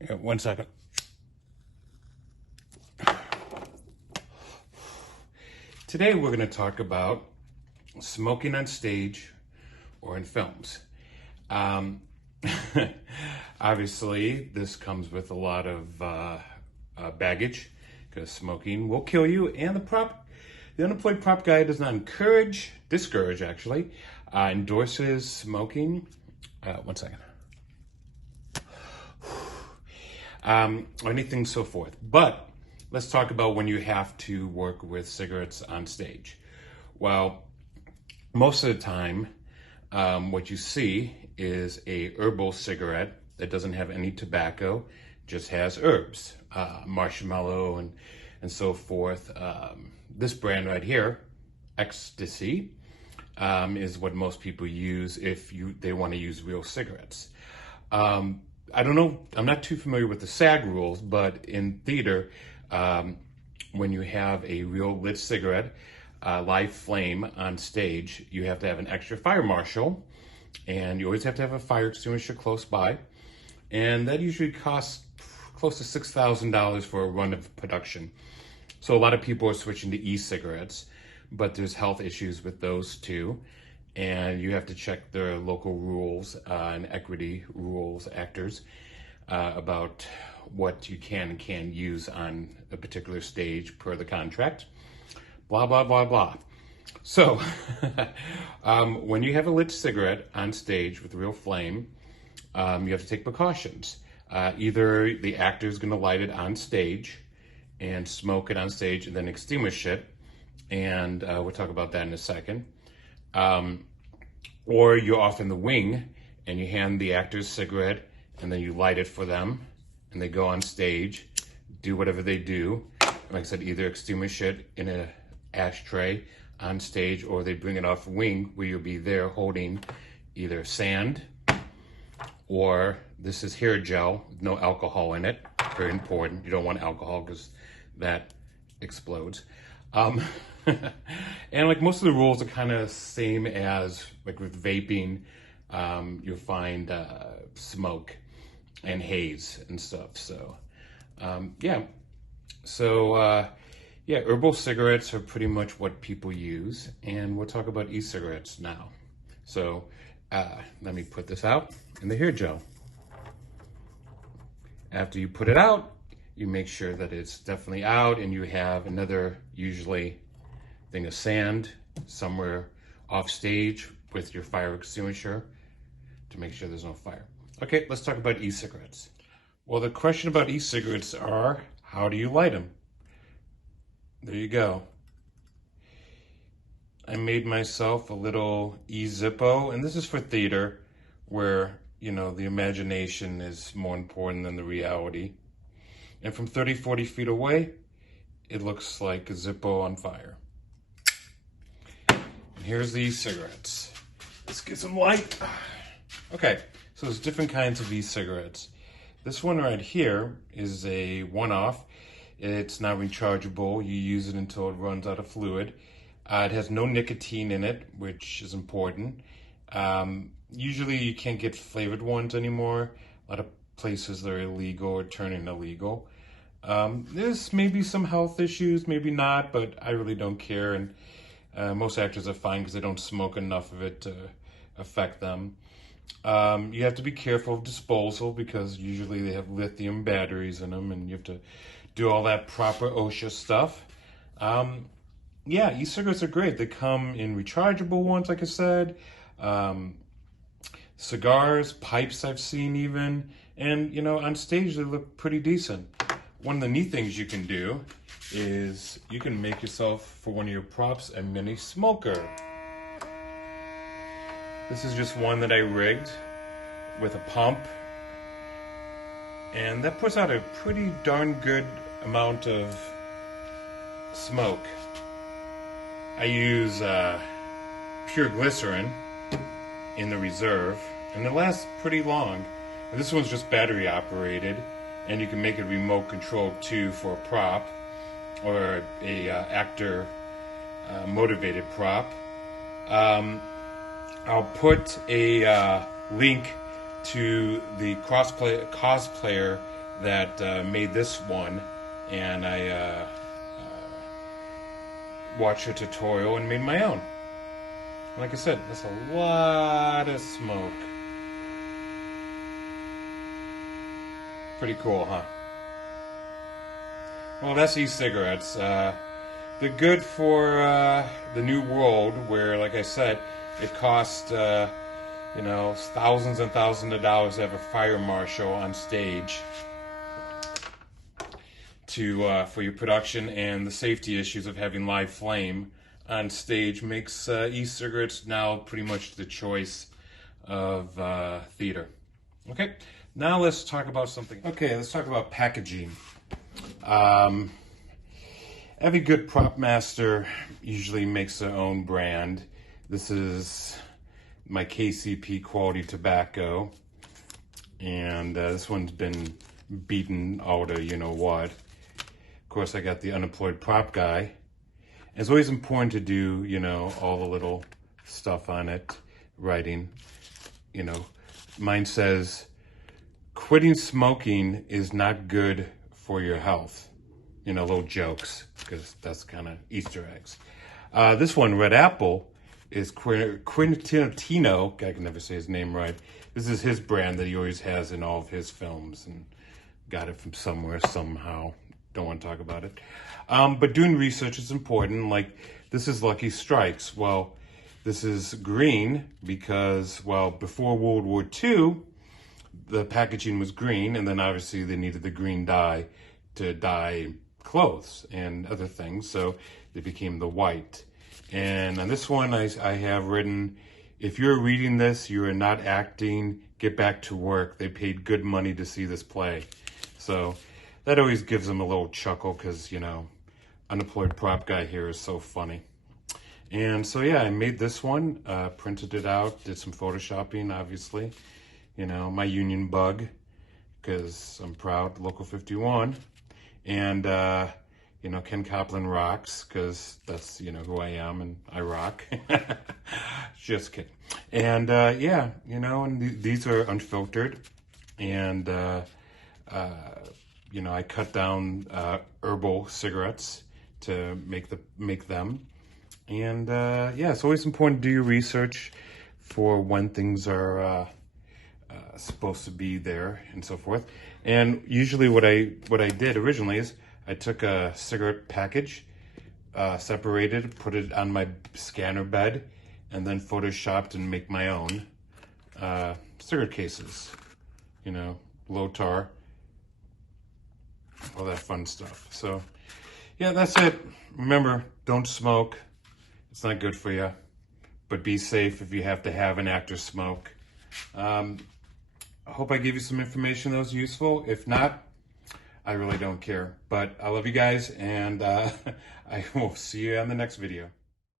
Yeah, 1 second. Today we're going to talk about smoking on stage or in films. Obviously, this comes with a lot of baggage because smoking will kill you, and the Unemployed Prop Guide does not discourage actually, endorses smoking. 1 second. Or anything so forth. But let's talk about when you have to work with cigarettes on stage. Well, most of the time, what you see is a herbal cigarette that doesn't have any tobacco, just has herbs, marshmallow and so forth. This brand right here, Ecstasy, is what most people use if they want to use real cigarettes. I don't know, I'm not too familiar with the SAG rules, but in theater, when you have a real lit cigarette, live flame on stage, you have to have an extra fire marshal, and you always have to have a fire extinguisher close by, and that usually costs close to $6,000 for a run of production. So a lot of people are switching to e-cigarettes, but there's health issues with those too. And you have to check their local rules and equity rules, actors, about what you can and can't use on a particular stage per the contract. Blah, blah, blah, blah. So, when you have a lit cigarette on stage with real flame, you have to take precautions. Either the actor is going to light it on stage and smoke it on stage and then extinguish it. And we'll talk about that in a second. Or you're off in the wing and you hand the actors cigarette and then you light it for them and they go on stage, do whatever they do. Like I said, either extinguish it in an ashtray on stage or they bring it off wing where you'll be there holding either sand or this is hair gel, no alcohol in it. Very important. You don't want alcohol because that explodes. And like most of the rules are kind of same as like with vaping, you'll find smoke and haze and stuff. So yeah, herbal cigarettes are pretty much what people use, and we'll talk about e-cigarettes now. So let me put this out in the hair gel. After you put it out, you make sure that it's definitely out, and you have another usually thing of sand somewhere off stage with your fire extinguisher to make sure there's no fire. Okay, let's talk about e-cigarettes. Well, the question about e-cigarettes are, how do you light them? There you go. I made myself a little e-Zippo, and this is for theater where, you know, the imagination is more important than the reality. And from 30, 40 feet away, it looks like a Zippo on fire. And here's the e-cigarettes. Let's get some light. Okay, so there's different kinds of e-cigarettes. This one right here is a one-off. It's not rechargeable. You use it until it runs out of fluid. It has no nicotine in it, which is important. Usually you can't get flavored ones anymore. A lot of places that are illegal or turning illegal. There's maybe some health issues, maybe not, but I really don't care. And most actors are fine because they don't smoke enough of it to affect them. You have to be careful of disposal because usually they have lithium batteries in them and you have to do all that proper OSHA stuff. Yeah, e-cigarettes are great. They come in rechargeable ones, like I said. Cigars, pipes I've seen even. And, you know, on stage they look pretty decent. One of the neat things you can do is you can make yourself, for one of your props, a mini smoker. This is just one that I rigged with a pump. And that puts out a pretty darn good amount of smoke. I use pure glycerin in the reserve, and it lasts pretty long. And this one's just battery operated, and you can make it remote controlled too for a prop or a actor motivated prop. I'll put a link to the cosplayer that made this one, and I watched a tutorial and made my own. Like I said, that's a lot of smoke. Pretty cool, huh? Well, that's e-cigarettes. They're good for the new world where, like I said, it costs, you know, thousands and thousands of dollars to have a fire marshal on stage to for your production, and the safety issues of having live flame on stage makes e-cigarettes now pretty much the choice of theater. Okay, now let's talk about something. Okay, let's talk about packaging. Every good prop master usually makes their own brand. This is my KCP quality tobacco, and this one's been beaten out of you know what. Of course, I got the unemployed prop guy. It's always important to do, you know, all the little stuff on it, writing. You know, mine says, quitting smoking is not good for your health. You know, little jokes, because that's kind of Easter eggs. This one, Red Apple, is Quintino. I can never say his name right. This is his brand that he always has in all of his films, and got it from somewhere, somehow. Don't want to talk about it. But doing research is important. Like, this is Lucky Strikes. Well, this is green because, well, before World War II, the packaging was green, and then obviously they needed the green dye to dye clothes and other things, so they became the white. And on this one, I have written, if you're reading this, you are not acting, get back to work. They paid good money to see this play. So that always gives them a little chuckle because, you know, unemployed prop guy here is so funny. And so, yeah, I made this one, printed it out, did some photoshopping, obviously. You know, my union bug, because I'm proud, Local 51. And, you know, Ken Copeland rocks, because that's, you know, who I am, and I rock. Just kidding. And, yeah, you know, and these are unfiltered. And, you know, I cut down herbal cigarettes to make them. And, yeah, it's always important to do your research for when things are supposed to be there and so forth. And usually what I did originally is I took a cigarette package, separated, put it on my scanner bed, and then photoshopped and make my own cigarette cases. You know, low tar, all that fun stuff. So, yeah, that's it. Remember, don't smoke. It's not good for you. But be safe if you have to have an actor smoke. I hope I gave you some information that was useful. If not, I really don't care. But I love you guys, and I will see you on the next video.